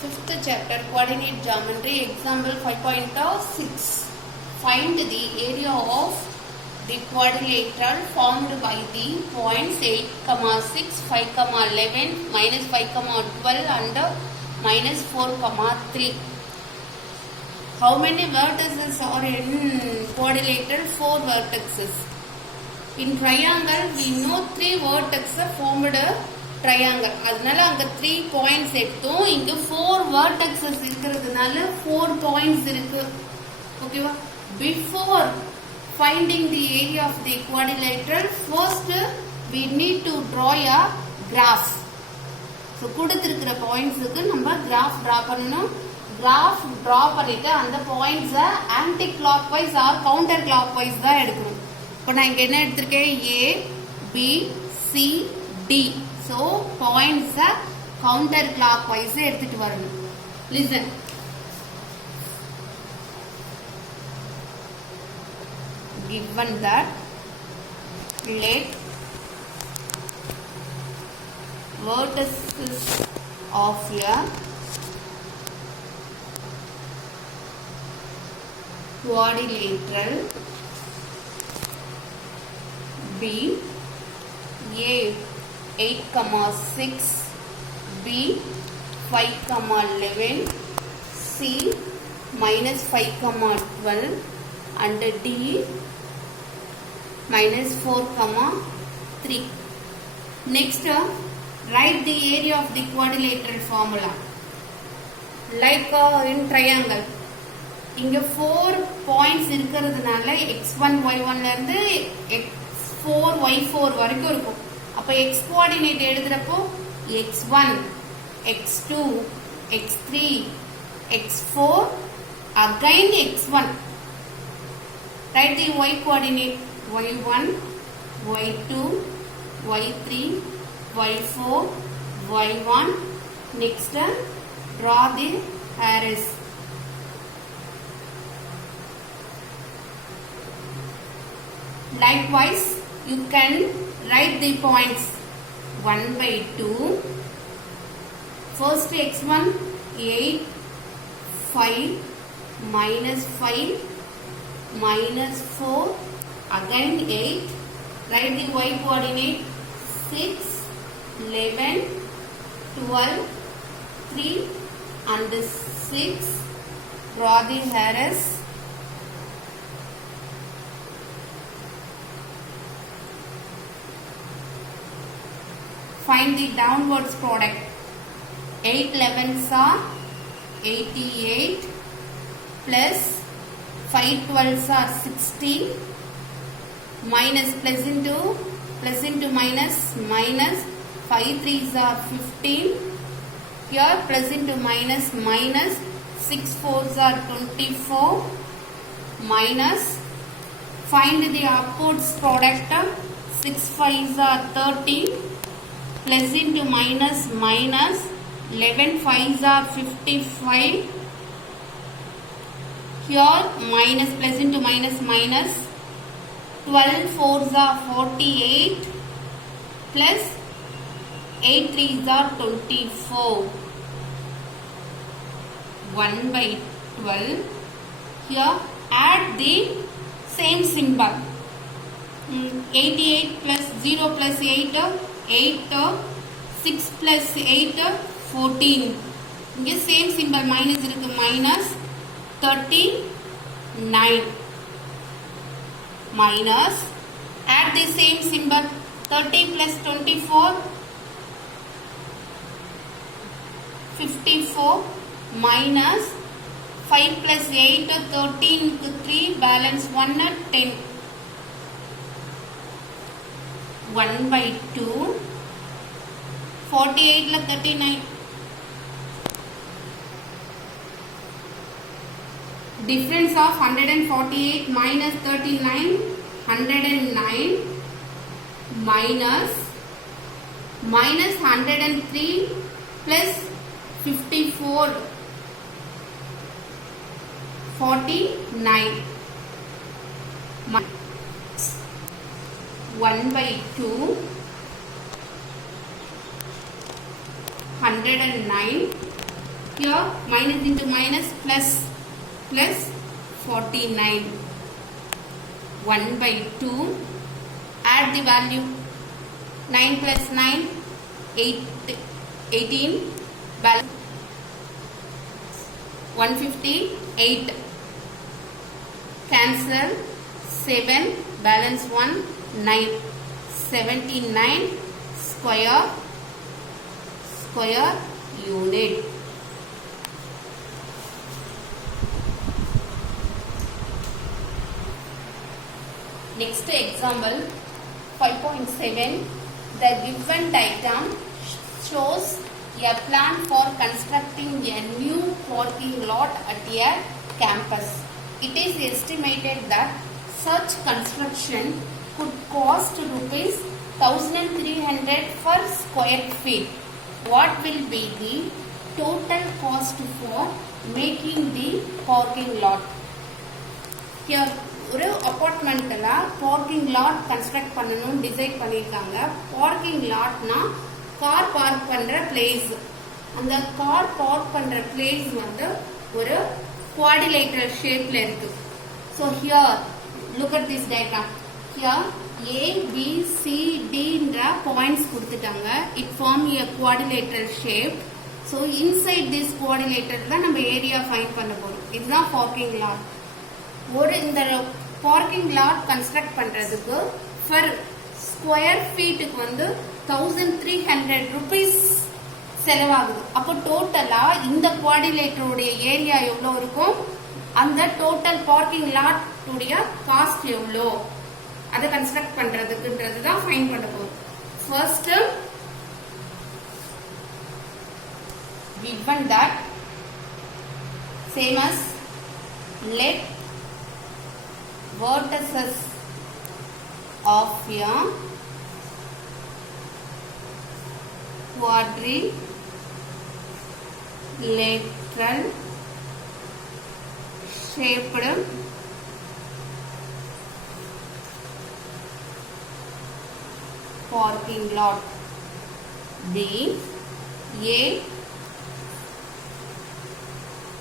Fifth chapter, coordinate geometry, example 5.6. Find the area of the quadrilateral formed by the points 8, 6, 5, 11, minus 5, 12 and minus 4, 3. How many vertices are in quadrilateral? 4 vertices. In triangle, we know 3 vertices formed a triangle. அதனால அங்க 3 points எடுத்தோம். இங்க 4 vertices இருக்கிறதுனால 4 points இருக்கு. ஓகேவா? Before finding the area of the quadrilateral, first we need to draw a graph. So கொடுத்திருக்கிற pointsக்கு நம்ம graph draw பண்ணனும். Graph draw பண்ணிட்டு அந்த points anti clockwise or counter clockwise தான் எடுக்கணும். இப்போ நான் இங்க என்ன எடுத்திருக்கேன்? A, B, C, D. So points counter clockwise எடுத்துட்டு வரணும். Listen. Given that let vertices of a quadrilateral be A 8, 6, B 5, 11, C minus 5, 12 and D minus 4, 3. Next, write the area of the quadrilateral formula. Like in triangle. இங்க 4 points இருக்கிறதுனால x1 y1 ல இருந்து x4 y4 வரைக்கும் இருக்கும். அப்ப x coordinate எழுதுறப்போ x1 x2 x3 x4 again x1. Write the y coordinate y1 y2 y3 y4 y1. Next, draw the arrows. Likewise, you can write the points 1/2. First x1 8, 5, minus 5, minus 4, again 8. Write the y coordinate 6, 11, 12, 3 and 6. Draw the arrows. Find the downwards product. 8 11s are 88 plus 5 12s are 60 minus plus into minus 5 3s are 15. Here plus into minus 6 4s are 24 minus. Find the upwards product. 6 5s are 30 plus into minus 11 5s are 55. Here minus plus into minus 12 4s are 48 plus 8 3s are 24. 1/12. Here add the same symbol. 88 plus 0 plus 8 6 plus 8 14. இங்க same symbol minus இருக்கு minus 39 minus add the same symbol 30 plus 24 54 minus 5 plus 8 13 3 balance 1 10. 1/2. 48 la 39. Difference of 148 minus 39 109 minus 103 plus 54 49. 1/2 109 Here minus into minus plus 49. 1 by 2. Add the value. 9 plus 9, 18. Balance 158. Cancel 7. Balance 1, 9. 79 square unit. Next example 5.7. The given diagram shows a plan for constructing a new parking lot at a campus. It is estimated that such construction could cost rupees 1300 per square feet. What will be the total cost for making the parking lot? Here ஒரு அபார்ட்மெண்ட்ல parking lot construct பண்ணனும் decide பண்ணிருக்காங்க. Parking லாட்னா car park பண்ற place. அந்த car park பண்ற place வந்து ஒரு quadrilateral ஷேப்ல இருக்கு. So here look at this diagram. Here A, B, C, D ன்ற points கொடுத்துட்டாங்க. It form a quadrilateral shape. So inside this quadrilateral தான் நம்ம ஏரியா ஃபைண்ட் பண்ண போறோம். இதுதான் பார்க்கிங் லாட். ஒரு இந்த பார்க்கிங் லாட் கன்ஸ்ட்ரக்ட் பண்றதுக்கு per ஸ்கொயர் ஃபீட்டுக்கு வந்து 1300 rupees செலவாகுது. அப்போ டோட்டலா இந்த குவாட்ரிலேட்டருடைய ஏரியா எவ்வளவு இருக்கும், அந்த டோட்டல் பார்க்கிங் லாட் உடைய காஸ்ட் எவ்வளோ அதை கன்ஸ்ட்ரக்ட் பண்றதுக்குன்றது தான் ஃபைண்ட் பண்ண போறோம். First given that same as let vertices of a quadrilateral shaped parking lot the A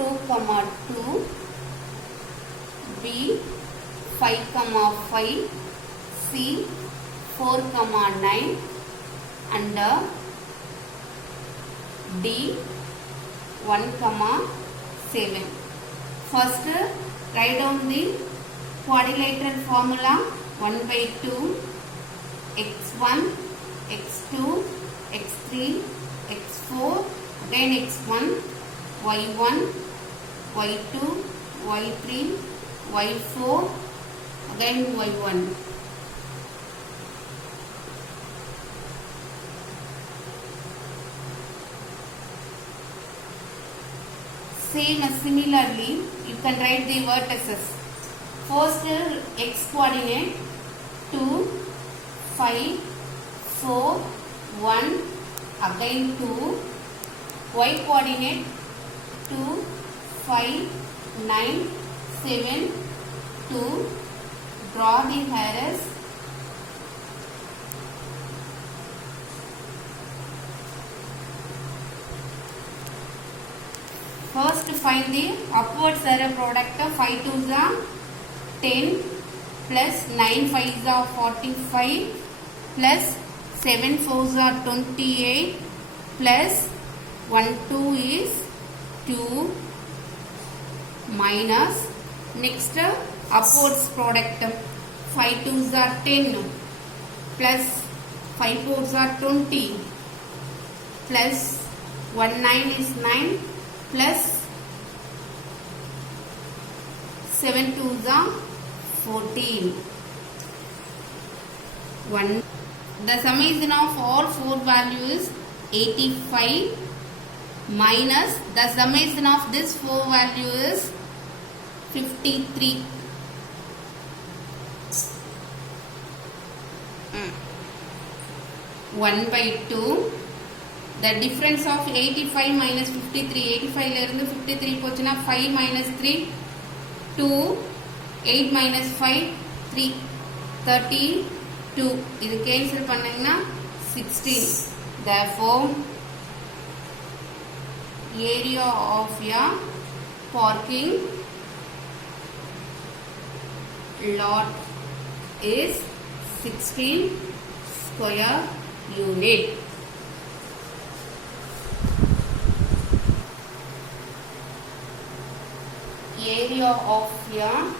2,2 B 5,5 C 4,9 and D 1,7. First write down the quadrilateral formula. 1 by 2 x1 x2 x3 x4 again x1 y1 y2 y3 y4 again y1. Same as similarly you can write the vertices. First x coordinate 2 5 4 1 again 2, y coordinate 2 5 9 7 2. Draw the arrows. First find the upwards arrow product of 5 2s are 10 plus 9 5s are 45 plus 7 4s are 28 plus 1 2 is 2 minus next upwards product 5 2s are 10 plus 5 4s are 20 plus 1 9 is 9 plus 7 2s are 14. 1. The summation of all four values 85 minus the summation of this four values 53. 1 by 2. The difference of 85 minus 53. 85 la irundhu 53 pochuna 5 minus 3 2. 8 minus 5 3. 32. Idu cancel pannina 16. Therefore area of a parking lot is 16 square unit. Area of a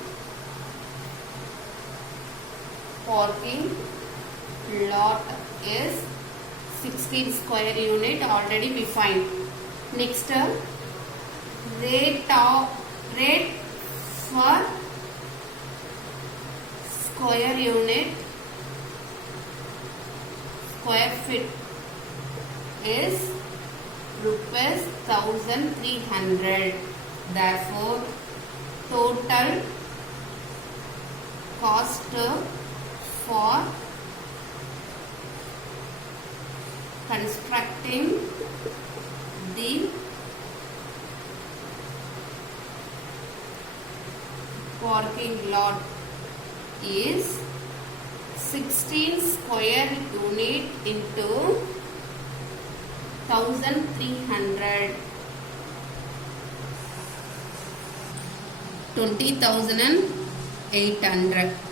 parking lot is 16 square unit. Already we find. Next, rate for square unit square feet is rupees 1300. Therefore, total cost for constructing the parking lot is 16 square unit into 1300, 20,800.